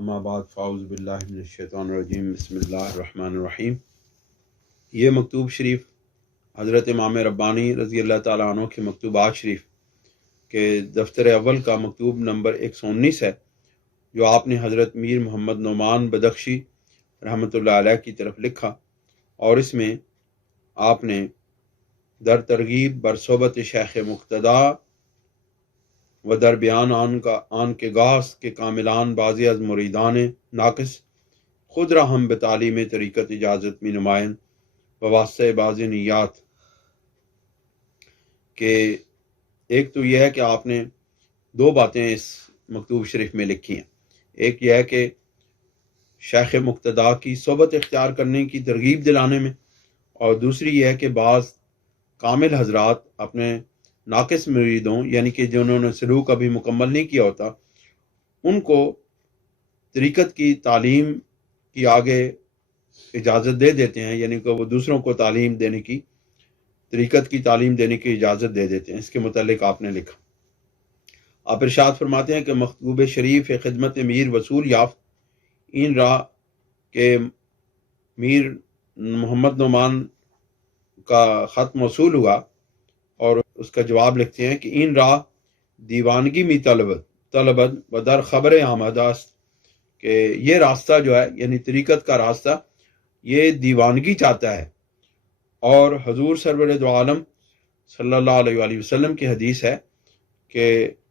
اما بعد فاعوذ باللہ من الشیطان الرجیم بسم اللہ الرحمن الرحیم۔ یہ مکتوب شریف حضرت امام ربانی رضی اللہ تعالیٰ عنہ کے مکتوبات شریف کے دفتر اول کا مکتوب نمبر 119 ہے، جو آپ نے حضرت میر محمد نعمان بدخشی رحمۃ اللہ علیہ کی طرف لکھا، اور اس میں آپ نے در ترغیب بر صحبت شیخ مقتدا و در بیان آن کے گاس کے کاملان بازی از مریدان ناقص خود را ہم بتعلیم طریقت اجازت میں نمائن بواسطہ بعض نیات، کہ ایک تو یہ ہے کہ آپ نے دو باتیں اس مکتوب شریف میں لکھی ہیں۔ ایک یہ ہے کہ شیخ مقتدا کی صحبت اختیار کرنے کی ترغیب دلانے میں، اور دوسری یہ ہے کہ بعض کامل حضرات اپنے ناقص مریدوں، یعنی کہ جنہوں نے سلوک ابھی مکمل نہیں کیا ہوتا، ان کو طریقت کی تعلیم کی آگے اجازت دے دیتے ہیں، یعنی کہ وہ دوسروں کو تعلیم دینے کی، طریقت کی تعلیم دینے کی اجازت دے دیتے ہیں۔ اس کے متعلق آپ نے لکھا، آپ ارشاد فرماتے ہیں کہ مکتوب شریف خدمت میر وصول یافت این راہ کہ میر محمد نعمان کا خط موصول ہوا، اور اس کا جواب لکھتے ہیں کہ این راہ دیوانگی می طلبت و در خبر آمد است، کہ یہ راستہ جو ہے یعنی طریقت کا راستہ یہ دیوانگی چاہتا ہے، اور حضور سرور دو عالم صلی اللہ علیہ وآلہ وسلم کی حدیث ہے کہ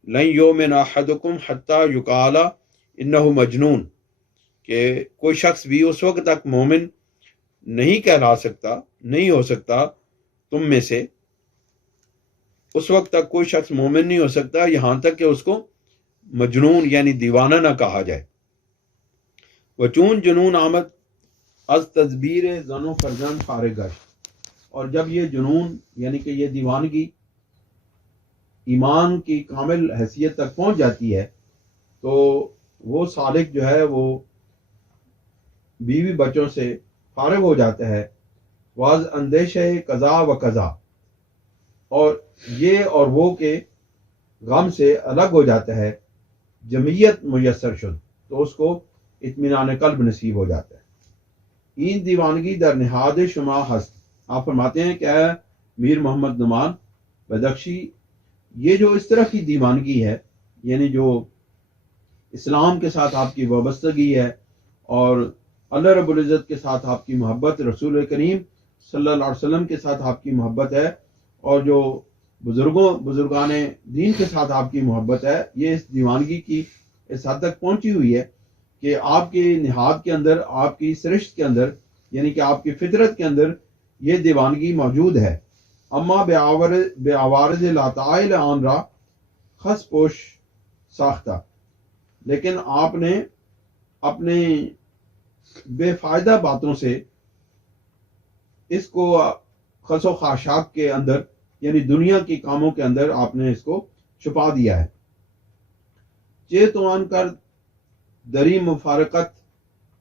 لن یؤمن احدکم حتی یقال انہ مجنون، کہ کوئی شخص بھی اس وقت تک مومن نہیں کہلا سکتا، نہیں ہو سکتا تم میں سے، اس وقت تک کوئی شخص مومن نہیں ہو سکتا یہاں تک کہ اس کو مجنون یعنی دیوانہ نہ کہا جائے۔ وچون جنون آمد از تدبیر زن و فرزند فارغ گشت، اور جب یہ جنون یعنی کہ یہ دیوانگی ایمان کی کامل حیثیت تک پہنچ جاتی ہے، تو وہ سالک جو ہے وہ بیوی بچوں سے فارغ ہو جاتا ہے، واز اندیشہ قضا و قضا، اور یہ اور وہ کے غم سے الگ ہو جاتا ہے، جمعیت میسر شد، تو اس کو اطمینان قلب نصیب ہو جاتا ہے۔ این دیوانگی در نہاد شما ہست، آپ فرماتے ہیں کہ اے میر محمد نعمان بدخشی، یہ جو اس طرح کی دیوانگی ہے، یعنی جو اسلام کے ساتھ آپ کی وابستگی ہے، اور اللہ رب العزت کے ساتھ آپ کی محبت، رسول کریم صلی اللہ علیہ وسلم کے ساتھ آپ کی محبت ہے، اور جو بزرگان دین کے ساتھ آپ کی محبت ہے، یہ اس دیوانگی کی اس حد تک پہنچی ہوئی ہے کہ آپ کے نہاد کے اندر، آپ کی سرشت کے اندر، یعنی کہ آپ کی فطرت کے اندر یہ دیوانگی موجود ہے۔ اما بے عوارض لاتائل آن را خس پوش ساختہ، لیکن آپ نے اپنے بے فائدہ باتوں سے اس کو خس و خاشاک کے اندر، یعنی دنیا کی کاموں کے اندر آپ نے اس کو چھپا دیا ہے۔ چیتوان کر دری مفارقت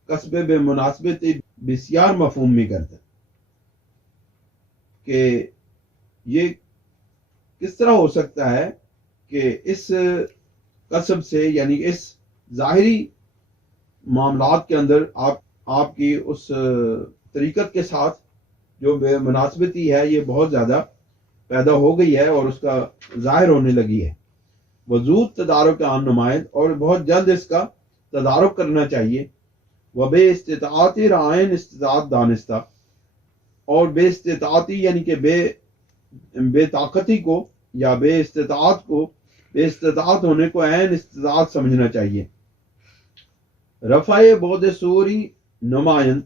قصب بے مناسبت بسیار مفہوم میں کرتا ہے، کہ یہ کس طرح ہو سکتا ہے کہ اس قصب سے، یعنی اس ظاہری معاملات کے اندر آپ کی اس طریقت کے ساتھ جو بے مناسبتی ہے یہ بہت زیادہ پیدا ہو گئی ہے، اور اس کا ظاہر ہونے لگی ہے۔ وزود تدارک عن نمائند، اور بہت جلد اس کا تدارک کرنا چاہیے۔ و بے استطاعتی رائن استطاعت دانستہ، اور بے استطاعتی یعنی کہ بے طاقتی کو یا بے استطاعت کو، بے استطاعت ہونے کو عین استطاعت سمجھنا چاہیے۔ رفع بود سوری نمائند،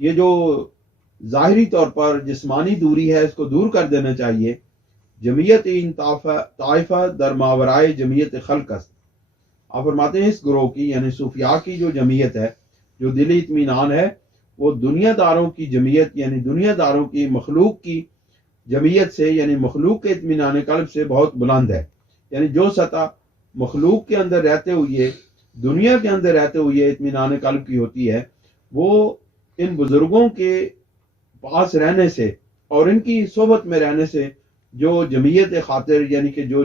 یہ جو ظاہری طور پر جسمانی دوری ہے اس کو دور کر دینا چاہیے۔ جمعیت ان طائفہ در ماورائے جمعیت خلق است، آپ فرماتے ہیں اس گروہ کی یعنی صوفیاء کی جو جمعیت ہے، جو دلی اطمینان ہے، وہ دنیا داروں کی جمعیت یعنی دنیا داروں کی، مخلوق کی جمعیت سے، یعنی مخلوق کے اطمینان قلب سے بہت بلند ہے۔ یعنی جو سطح مخلوق کے اندر رہتے ہوئے، دنیا کے اندر رہتے ہوئے اطمینان قلب کی ہوتی ہے، وہ ان بزرگوں کے پاس رہنے سے اور ان کی صحبت میں رہنے سے جو جمعیت خاطر، یعنی کہ جو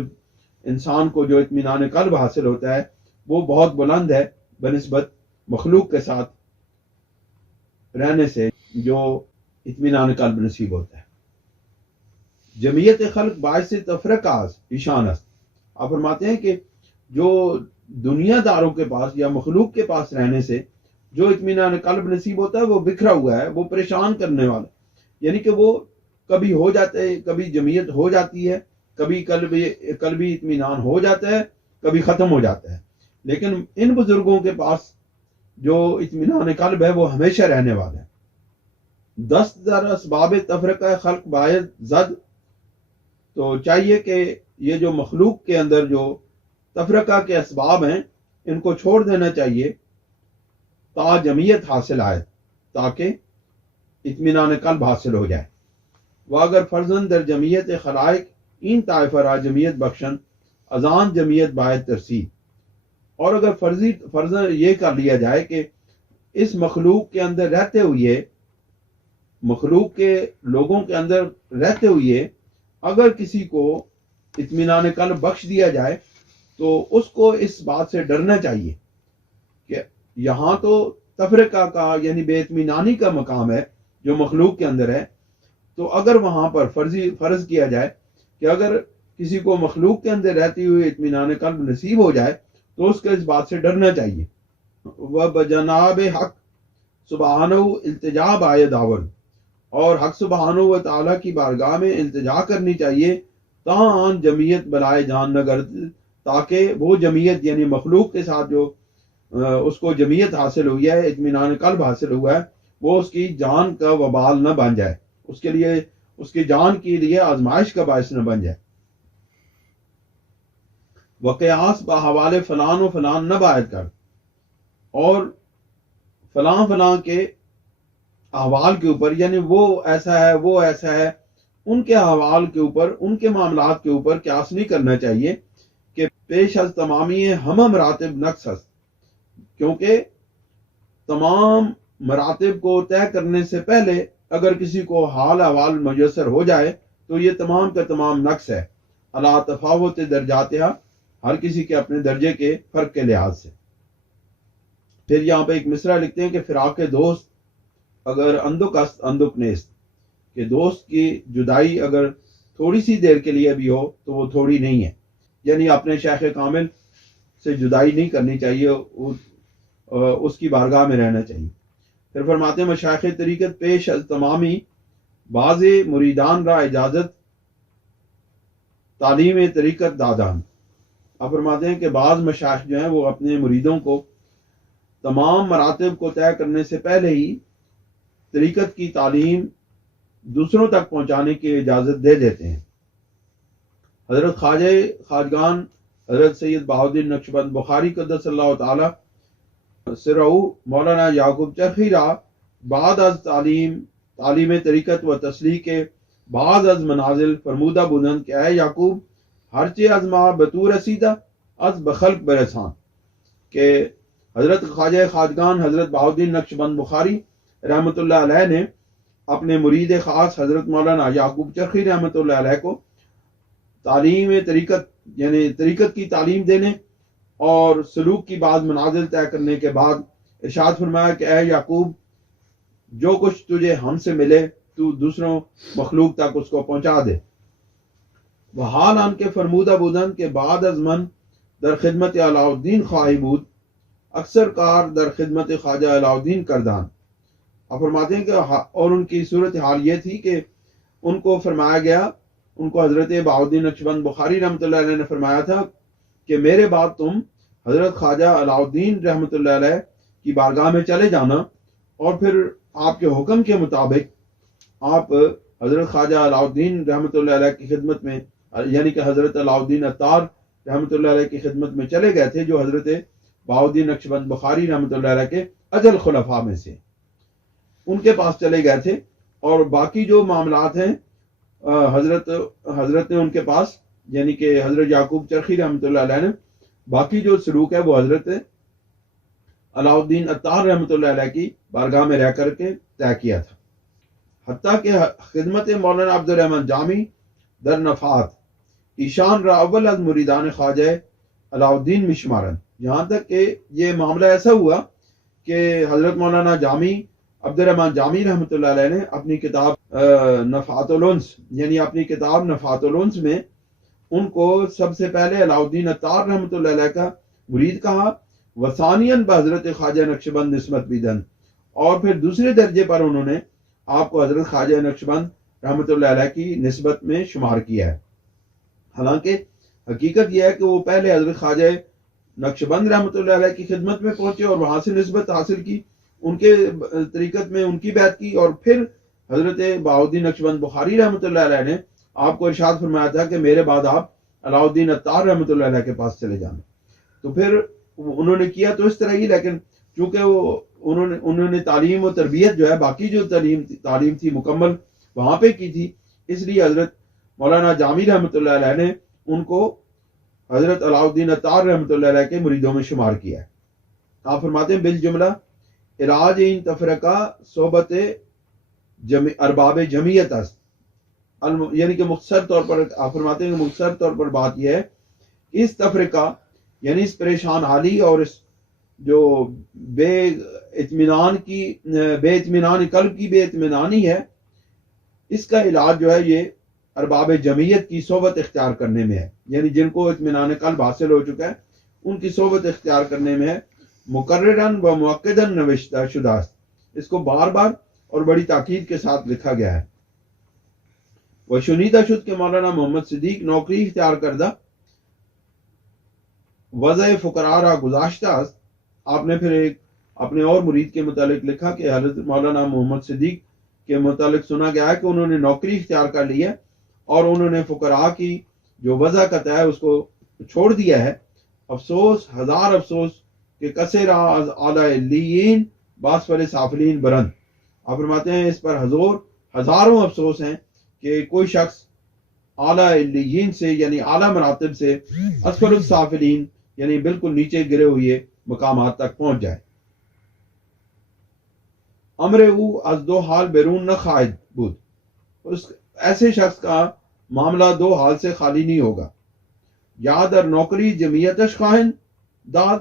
انسان کو جو اطمینان قلب حاصل ہوتا ہے، وہ بہت بلند ہے، بنسبت مخلوق کے ساتھ رہنے سے جو اطمینان قلب نصیب ہوتا ہے۔ جمعیت خلق باعث تفرقہ ایشان است۔ آپ فرماتے ہیں کہ جو دنیا داروں کے پاس یا مخلوق کے پاس رہنے سے جو اطمینان قلب نصیب ہوتا ہے وہ بکھرا ہوا ہے، وہ پریشان کرنے والا، یعنی کہ وہ کبھی ہو جاتے ہیں، کبھی جمعیت ہو جاتی ہے، کبھی قلبی اطمینان ہو جاتا ہے، کبھی ختم ہو جاتا ہے۔ لیکن ان بزرگوں کے پاس جو اطمینان قلب ہے وہ ہمیشہ رہنے والا ہے۔ دست در اسباب تفرقہ خلق باعث زد، تو چاہیے کہ یہ جو مخلوق کے اندر جو تفرقہ کے اسباب ہیں ان کو چھوڑ دینا چاہیے تا جمعیت حاصل آئے، تاکہ اطمینان قلب حاصل ہو جائے۔ وہ اگر فرزن در جمعیت خلائق این طائفہ را جمعیت بخشن اذان جمعیت باعث ترسید، اور اگر فرض یہ کر لیا جائے کہ اس مخلوق کے اندر رہتے ہوئے، مخلوق کے لوگوں کے اندر رہتے ہوئے اگر کسی کو اطمینان قلب بخش دیا جائے تو اس کو اس بات سے ڈرنا چاہیے کہ یہاں تو تفرقہ کا یعنی بے اطمینانی کا مقام ہے جو مخلوق کے اندر ہے، تو اگر وہاں پر فرض کیا جائے کہ اگر کسی کو مخلوق کے اندر رہتی ہوئی اطمینان قلب نصیب ہو جائے تو اس کو اس بات سے ڈرنا چاہیے۔ وہ بجناب حق سبحانہ التجا باید آورد، اور حق سبحانہ و تعالیٰ کی بارگاہ میں التجا کرنی چاہیے تاں جمعیت بلائے جان نگر، تاکہ وہ جمعیت یعنی مخلوق کے ساتھ جو اس کو جمعیت حاصل ہوئی ہے، اطمینان قلب حاصل ہوا ہے، وہ اس کی جان کا وبال نہ بن جائے، اس کے لیے اس کی جان کے لیے آزمائش کا باعث نہ بن جائے۔ وقیاس بحوالے فلان و فلان نہ باعث کر، اور فلاں کے احوال کے اوپر، یعنی وہ ایسا ہے وہ ایسا ہے، ان کے احوال کے اوپر، ان کے معاملات کے اوپر قیاس نہیں کرنا چاہیے کہ پیش از تمامی ہم مراتب نقص است، کیونکہ تمام مراتب کو طے کرنے سے پہلے اگر کسی کو حال احوال میسر ہو جائے تو یہ تمام کا تمام نقص ہے، علی تفاوت درجاتہا، ہر کسی کے اپنے درجے کے فرق کے لحاظ سے۔ پھر یہاں پہ ایک مصرع لکھتے ہیں کہ فراق دوست اگر اندک است اندک نیست، کہ دوست کی جدائی اگر تھوڑی سی دیر کے لیے بھی ہو تو وہ تھوڑی نہیں ہے، یعنی اپنے شیخ کامل سے جدائی نہیں کرنی چاہیے، اس کی بارگاہ میں رہنا چاہیے۔ پھر فرماتے ہیں مشایخ طریقت پیش از تمامی بعض مریدان را اجازت تعلیم طریقت دادان۔ آپ فرماتے ہیں کہ بعض مشایخ جو ہیں وہ اپنے مریدوں کو تمام مراتب کو طے کرنے سے پہلے ہی طریقت کی تعلیم دوسروں تک پہنچانے کی اجازت دے دیتے ہیں۔ حضرت خواجگان حضرت سید بہاؤالدین نقشبند بخاری قدس اللہ تعالی سرہ مولانا یعقوب چرخی را بعد از تعلیم طریقت و تصلیح کے بعض از منازل فرمودہ بودند کہ اے یعقوب ہرچے از ما بطور رسیدہ از بخلق برسان، کہ حضرت خواجگان حضرت بہاؤالدین نقشبند بخاری رحمۃ اللہ علیہ نے اپنے مرید خاص حضرت مولانا یعقوب چرخی رحمۃ اللہ علیہ کو تعلیم طریقت یعنی طریقت کی تعلیم دینے اور سلوک کی بعض منازل طے کرنے کے بعد ارشاد فرمایا کہ اے یعقوب جو کچھ تجھے ہم سے ملے تو دوسروں مخلوق تک اس کو پہنچا دے۔ وہ حال آن کے فرمودہ بودن کے بعد از من در خدمت علاؤالدین خواہی بود، اکثر کار در خدمت خواجہ علاؤالدین کردان۔ آپ فرماتے ہیں کہ اور ان کی صورت حال یہ تھی کہ ان کو فرمایا گیا، ان کو حضرت بہاؤالدین نقشبند بخاری رحمۃ اللہ علیہ نے فرمایا تھا کہ میرے بعد تم حضرت خواجہ علاؤالدین رحمۃ اللہ علیہ کی بارگاہ میں چلے جانا، اور پھر آپ کے حکم کے مطابق آپ حضرت خواجہ علاؤالدین رحمۃ اللہ علیہ کی خدمت میں، یعنی کہ حضرت علاؤالدین عطار رحمۃ اللہ علیہ کی خدمت میں چلے گئے تھے، جو حضرت بہاؤالدین نقشبند بخاری رحمۃ اللہ علیہ کے اجل خلفاء میں سے، ان کے پاس چلے گئے تھے، اور باقی جو معاملات ہیں حضرت نے ان کے پاس یعنی کہ حضرت یعقوب چرخی رحمۃ اللہ علیہ نے باقی جو سلوک ہے وہ حضرت علاؤالدین عطار رحمۃ اللہ علیہ کی بارگاہ میں رہ کر کے طے کیا تھا۔ حتیٰ کہ خدمت مولانا عبد الرحمن جامی در نفات ایشان را اول از مریدان خواجہ علاؤالدین مشمارن، یہاں تک کہ یہ معاملہ ایسا ہوا کہ حضرت مولانا جامی عبد الرحمن جامی رحمۃ اللہ علیہ نے اپنی کتاب نفحات الانس، یعنی اپنی کتاب نفحات الانس میں ان کو سب سے پہلے علاء الدین عطار رحمۃ اللہ علیہ کا مرید کہا، وثانین بحضرت خواجہ نقشبند نسبت بیدن، اور پھر دوسرے درجے پر انہوں نے آپ کو حضرت خواجہ نقشبند رحمۃ اللہ علیہ کی نسبت میں شمار کیا ہے۔ حالانکہ حقیقت یہ ہے کہ وہ پہلے حضرت خواجہ نقشبند رحمۃ اللہ علیہ کی خدمت میں پہنچے اور وہاں سے نسبت حاصل کی، ان کے طریقت میں ان کی بیعت کی، اور پھر حضرت بہاؤالدین نقشبند بخاری رحمۃ اللہ علیہ نے آپ کو ارشاد فرمایا تھا کہ میرے بعد آپ علاء الدین عطار رحمۃ اللہ علیہ کے پاس چلے جانا۔ تو پھر انہوں نے کیا تو اس طرح ہی، لیکن چونکہ وہ انہوں نے تعلیم و تربیت جو ہے باقی جو تعلیم تھی مکمل وہاں پہ کی تھی، اس لیے حضرت مولانا جامی رحمۃ اللہ علیہ نے ان کو حضرت علاء الدین عطار رحمۃ اللہ علیہ کے مریدوں میں شمار کیا ہے۔ آپ فرماتے ہیں بالجملہ علاج ان تفرقہ صحبت ارباب جمعیت است، یعنی کہ مختصر طور پر آپ فرماتے ہیں کہ مختصر طور پر بات یہ ہے کہ اس تفرقہ یعنی اس پریشان حالی اور اس جو بے اطمینان قلب کی بے اطمینانی ہے، اس کا علاج جو ہے یہ ارباب جمعیت کی صحبت اختیار کرنے میں ہے، یعنی جن کو اطمینان قلب حاصل ہو چکا ہے ان کی صحبت اختیار کرنے میں ہے۔ مقررن و مؤکدن نوشتہ شدہ است، اس کو بار بار اور بڑی تاکید کے ساتھ لکھا گیا ہے۔ وہ شنیدہ شد کے مولانا محمد صدیق نوکری اختیار کردہ وضع فقراء را گزاشتہ است۔ آپ نے پھر ایک اپنے اور مرید کے متعلق لکھا کہ حضرت مولانا محمد صدیق کے متعلق سنا گیا ہے کہ انہوں نے نوکری اختیار کر لی ہے اور انہوں نے فقراء کی جو وضع قطع ہے اس کو چھوڑ دیا ہے۔ افسوس ہزار افسوس کہ کثیر از اعلی علیین باسفل سافلین برند۔ آپ فرماتے ہیں اس پر ہزاروں افسوس ہیں کہ کوئی شخص اعلی علیین سے یعنی اعلیٰ مراتب سے اسفل السافلین یعنی بالکل نیچے گرے ہوئے مقامات تک پہنچ جائے۔ امر او از دو حال بیرون نہ خواہد بود، اس ایسے شخص کا معاملہ دو حال سے خالی نہیں ہوگا۔ یا در نوکری جمعیتش خواہن داد،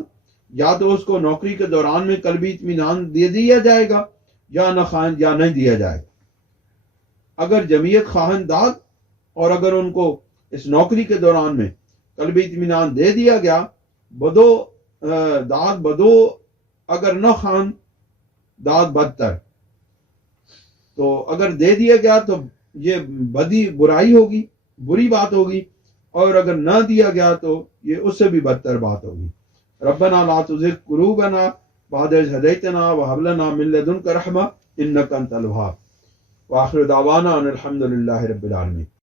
یا تو اس کو نوکری کے دوران میں قلبی اطمینان دے دیا جائے گا، یا نہ خواہن یا نہیں دیا جائے گا۔ اگر جمعیت خواہن داد اور اگر ان کو اس نوکری کے دوران میں قلبی اطمینان دے دیا گیا بدو داد بدو، اگر نہ خواہن داد بدتر، تو اگر دے دیا گیا تو یہ برائی ہوگی، بری بات ہوگی، اور اگر نہ دیا گیا تو یہ اس سے بھی بدتر بات ہوگی۔ ربنا لا تزغ قلوبنا بعد إذ هديتنا وهب لنا من لدنك رحمة إنك أنت الوهاب۔ وآخر دعوانا أن الحمد لله رب العالمين۔